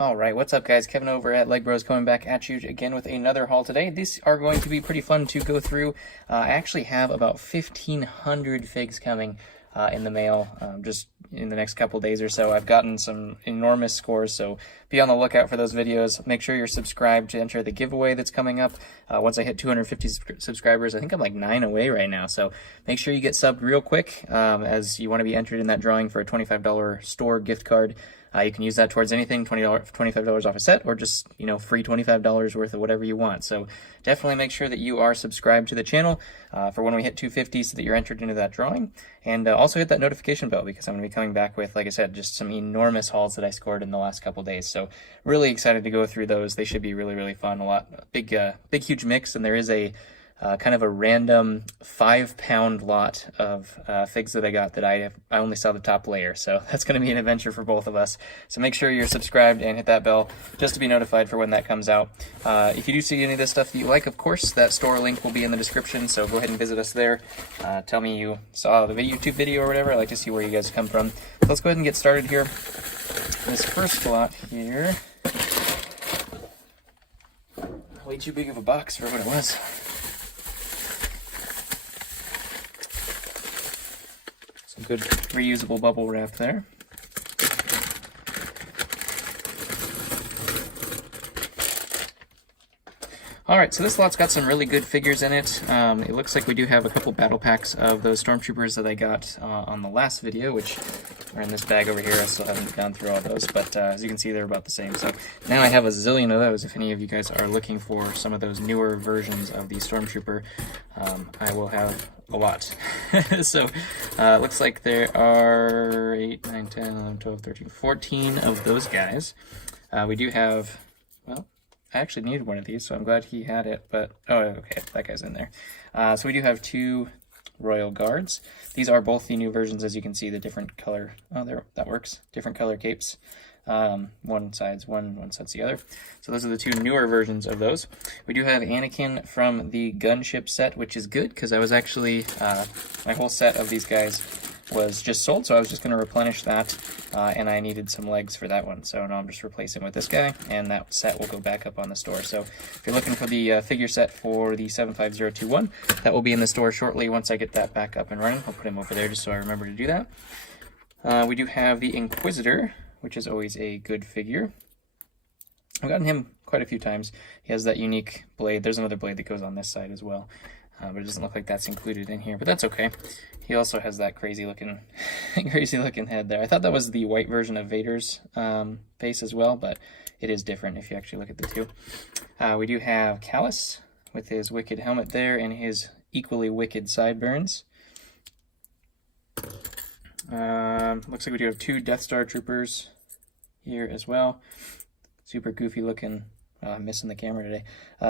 All right, what's up, guys? Kevin over at LEGbrOs coming back at you again with another haul today. These are going to be pretty fun to go through. I actually have about 1,500 figs coming in the mail just in the next couple days or so. I've gotten some enormous scores, so be on the lookout for those videos. Make sure you're subscribed to enter the giveaway that's coming up. Once I hit 250 subscribers, I think I'm like 9 away right now, so make sure you get subbed real quick as you want to be entered in that drawing for a $25 store gift card. You can use that towards anything, $25 off a set, or just, free $25 worth of whatever you want. So definitely make sure that you are subscribed to the channel for when we hit 250 so that you're entered into that drawing. And also hit that notification bell because I'm going to be coming back with, like I said, just some enormous hauls that I scored in the last couple days. So really excited to go through those. They should be really, really fun. Big, huge mix, and there is a kind of a random 5-pound lot of figs that I got that I only saw the top layer. So that's going to be an adventure for both of us. So make sure you're subscribed and hit that bell just to be notified for when that comes out. If you do see any of this stuff that you like, of course, that store link will be in the description. So go ahead and visit us there. Tell me you saw the YouTube video or whatever. I like to see where you guys come from. So let's go ahead and get started here. This first lot here, way too big of a box for what it was. Some good reusable bubble wrap there. Alright, so this lot's got some really good figures in it. It looks like we do have a couple battle packs of those Stormtroopers that I got on the last video, which are in this bag over here. I still haven't gone through all those, but as you can see, they're about the same. So now I have a zillion of those. If any of you guys are looking for some of those newer versions of the Stormtrooper, I will have a lot. So looks like there are 8, 9, 10, 11, 12, 13, 14 of those guys. We do have, well, I actually needed one of these, so I'm glad he had it, but, oh, okay, that guy's in there. So we do have 2 Royal Guards. These are both the new versions, as you can see, the different color, oh, there, that works, different color capes. One side's one side's the other. So those are the 2 newer versions of those. We do have Anakin from the gunship set, which is good, because I was actually, my whole set of these guys was just sold, so I was just going to replenish that, and I needed some legs for that one, so now I'm just replacing with this guy, and that set will go back up on the store. So if you're looking for the figure set for the 75021, that will be in the store shortly. Once I get that back up and running, I'll put him over there just so I remember to do that. We do have the Inquisitor, which is always a good figure. I've gotten him quite a few times. He has that unique blade. There's another blade that goes on this side as well, but it doesn't look like that's included in here, but that's okay. He also has that crazy looking head there. I thought that was the white version of Vader's face as well, but it is different if you actually look at the 2. We do have Callus with his wicked helmet there and his equally wicked sideburns. Looks like we do have 2 Death Star Troopers here as well. Super goofy looking, I'm missing the camera today.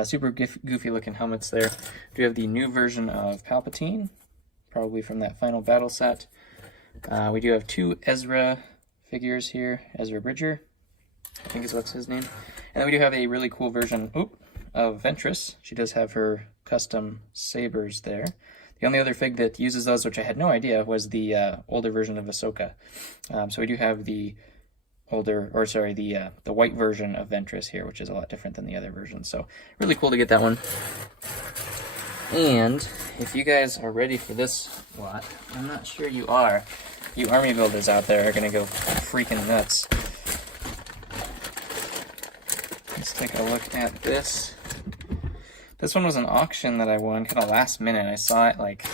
Super goofy looking helmets there. We have the new version of Palpatine, probably from that final battle set. We do have 2 Ezra figures here, Ezra Bridger, I think is what's his name. And then we do have a really cool version of Ventress. She does have her custom sabers there. The only other fig that uses those, which I had no idea, was the older version of Ahsoka. So we do have the the white version of Ventress here, which is a lot different than the other version. So really cool to get that one. And if you guys are ready for this lot, I'm not sure you are. You army builders out there are gonna go freaking nuts. Let's take a look at this. This one was an auction that I won kind of last minute. I saw it like,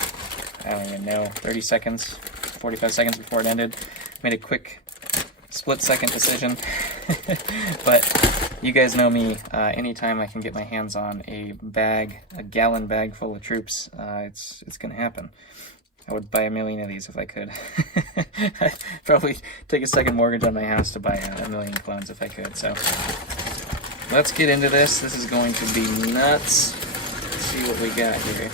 I don't even know, 30 seconds, 45 seconds before it ended. Made a quick split-second decision. But you guys know me, anytime I can get my hands on a gallon bag full of troops, it's going to happen. I would buy a million of these if I could. I'd probably take a second mortgage on my house to buy a million clones if I could. So let's get into this. This is going to be nuts. Let's see what we got here.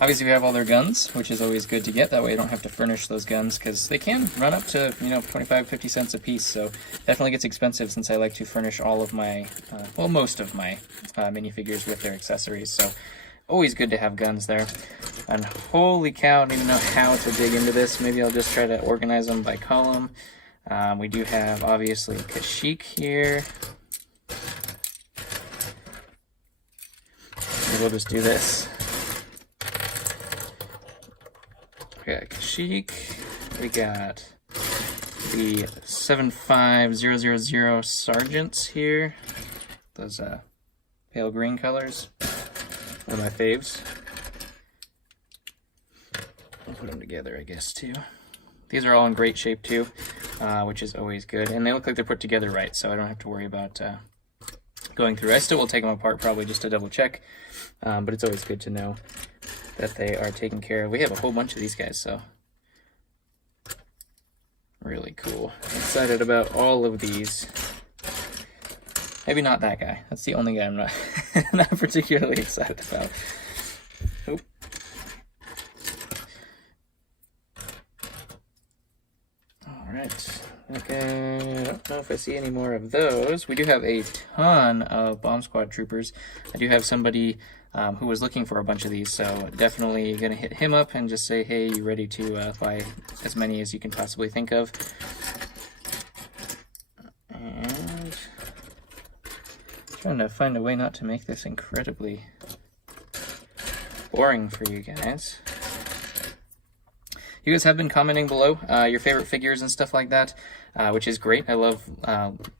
Obviously we have all their guns, which is always good to get. That way you don't have to furnish those guns, because they can run up to, 25, 50 cents a piece. So definitely gets expensive, since I like to furnish all of my, most of my minifigures with their accessories. So always good to have guns there. And holy cow, I don't even know how to dig into this. Maybe I'll just try to organize them by column. We do have, obviously, Kashyyyk here. We'll just do this. We got Kashyyyk. We got the 75000 Sergeants here. Those pale green colors. One of my faves. I'll put them together, I guess, too. These are all in great shape, too, which is always good. And they look like they're put together right, so I don't have to worry about going through. I still will take them apart probably just to double check, but it's always good to know that they are taken care of. We have a whole bunch of these guys, so really cool. I'm excited about all of these. Maybe not that guy. That's the only guy I'm not, not particularly excited about. Oop. Alright. Okay, I don't know if I see any more of those. We do have a ton of Bomb Squad troopers. I do have somebody who was looking for a bunch of these, so definitely going to hit him up and just say, hey, you ready to buy as many as you can possibly think of. And trying to find a way not to make this incredibly boring for you guys. You guys have been commenting below your favorite figures and stuff like that, which is great. I love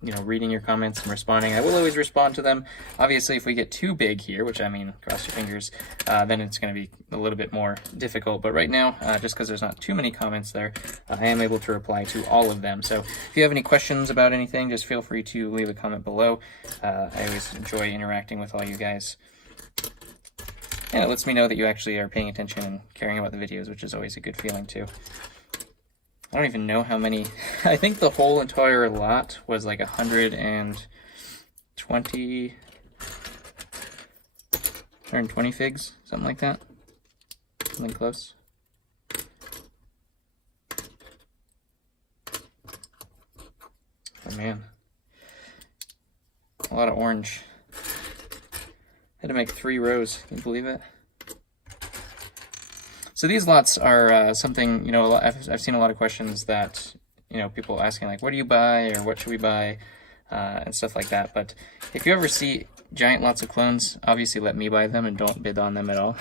you know, reading your comments and responding. I will always respond to them. Obviously, if we get too big here, which I mean, cross your fingers, then it's going to be a little bit more difficult. But right now, just because there's not too many comments there, I am able to reply to all of them. So if you have any questions about anything, just feel free to leave a comment below. I always enjoy interacting with all you guys. And it lets me know that you actually are paying attention and caring about the videos, which is always a good feeling too. I don't even know how many. I think the whole entire lot was like 120 figs, something like that. Something close. Oh man. A lot of orange. Had to make 3 rows. Can you believe it? So these lots are something, you know, I've seen a lot of questions that, you know, people asking like, what do you buy or what should we buy and stuff like that. But if you ever see giant lots of clones, obviously let me buy them and don't bid on them at all.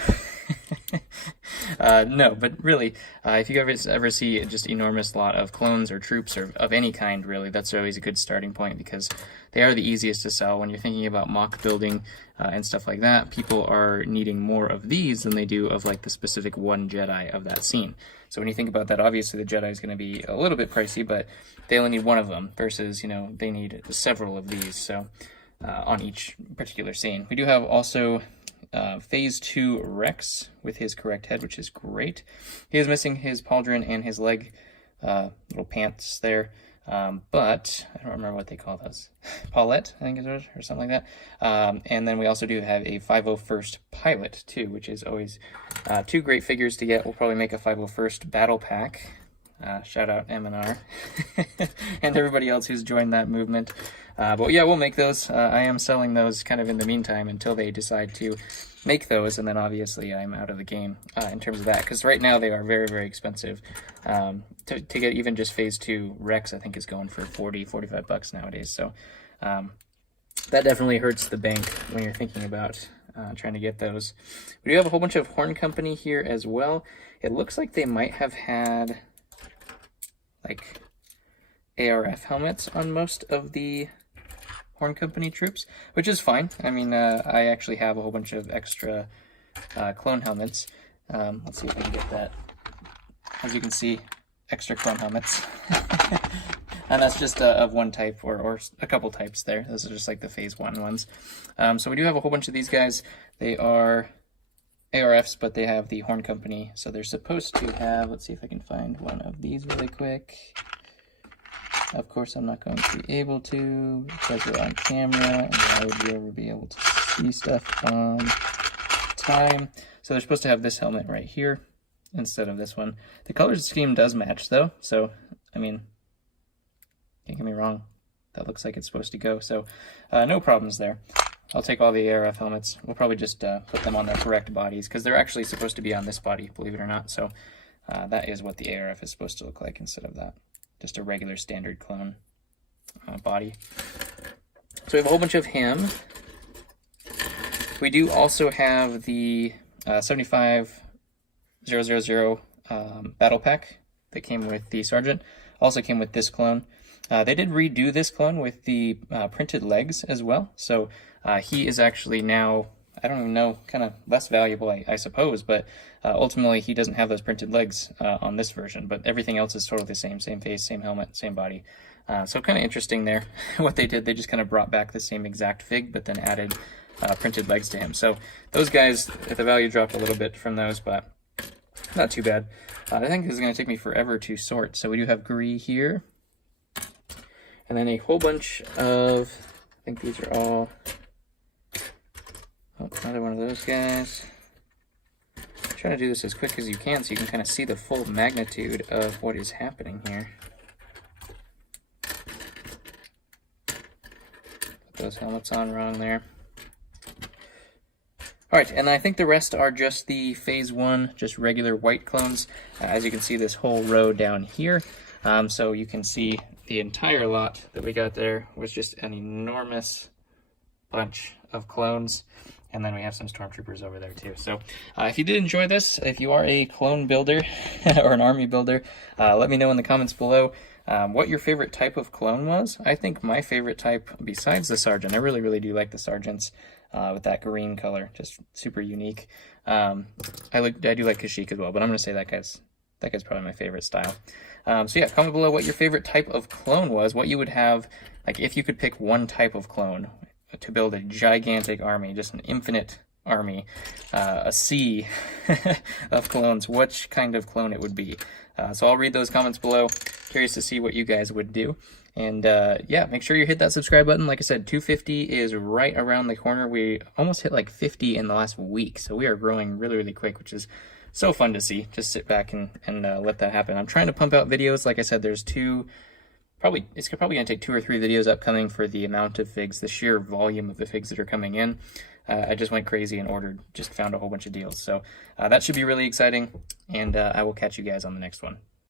No, but really, if you ever see just enormous lot of clones or troops or of any kind, really, that's always a good starting point because they are the easiest to sell. When you're thinking about mock building and stuff like that, people are needing more of these than they do of like the specific one Jedi of that scene. So when you think about that, obviously the Jedi is going to be a little bit pricey, but they only need one of them versus, you know, they need several of these. So on each particular scene, we do have also Phase 2 Rex with his correct head, which is great. He is missing his pauldron and his leg little pants there, but I don't remember what they call those. Paulette, I think it is, or something like that. And then we also do have a 501st Pilot too, which is always 2 great figures to get. We'll probably make a 501st Battle Pack. Shout out M&R and everybody else who's joined that movement. But yeah, we'll make those. I am selling those kind of in the meantime until they decide to make those, and then obviously I'm out of the game in terms of that, because right now they are very, very expensive. To get even just Phase 2 Rex, I think is going for 40-45 bucks nowadays. So that definitely hurts the bank when you're thinking about trying to get those. We do have a whole bunch of Horn Company here as well. It looks like they might have had like ARF helmets on most of the Horn Company troops, which is fine. I mean, I actually have a whole bunch of extra clone helmets. Let's see if I can get that. As you can see, extra clone helmets. And that's just of one type or a couple types there. Those are just like the Phase 1 ones. So we do have a whole bunch of these guys. They are ARFs, but they have the Horn Company. So they're supposed to have, let's see if I can find one of these really quick. Of course, I'm not going to be able to because we're on camera, and I would ever be able to see stuff on time. So they're supposed to have this helmet right here instead of this one. The color scheme does match, though. So, I mean, can't get me wrong. That looks like it's supposed to go. So, no problems there. I'll take all the ARF helmets. We'll probably just put them on their correct bodies because they're actually supposed to be on this body, believe it or not. So, that is what the ARF is supposed to look like instead of that. just a regular standard clone body. So we have a whole bunch of him. We do also have the 75000 battle pack that came with the Sergeant. Also came with this clone. They did redo this clone with the printed legs as well. So he is actually now, I don't even know, kind of less valuable, I suppose, but ultimately he doesn't have those printed legs on this version, but everything else is totally the same face, same helmet, same body. So kind of interesting there. What they did, they just kind of brought back the same exact fig, but then added printed legs to him. So those guys, the value dropped a little bit from those, but not too bad. I think this is going to take me forever to sort. So we do have Gree here, and then a whole bunch of, I think these are all, oh, another one of those guys. Try to do this as quick as you can so you can kind of see the full magnitude of what is happening here. Put those helmets on wrong there. Alright, and I think the rest are just the Phase 1, just regular white clones. As you can see, this whole row down here. So you can see the entire lot that we got there was just an enormous bunch of clones. And then we have some Stormtroopers over there too. So if you did enjoy this, if you are a clone builder or an army builder, let me know in the comments below what your favorite type of clone was. I think my favorite type, besides the Sergeant, I really do like the Sergeants with that green color, just super unique. I do like Kashyyyk as well, but I'm going to say that guy's probably my favorite style. So yeah, comment below what your favorite type of clone was, what you would have, like if you could pick one type of clone to build a gigantic army, just an infinite army, a sea of clones, which kind of clone it would be. So I'll read those comments below. Curious to see what you guys would do. And yeah, make sure you hit that subscribe button. Like I said, 250 is right around the corner. We almost hit like 50 in the last week, so we are growing really quick, which is so fun to see. Just sit back and let that happen. I'm trying to pump out videos. Like I said, there's it's probably going to take 2 or 3 videos upcoming for the amount of figs, the sheer volume of the figs that are coming in. I just went crazy and found a whole bunch of deals. So that should be really exciting, and I will catch you guys on the next one.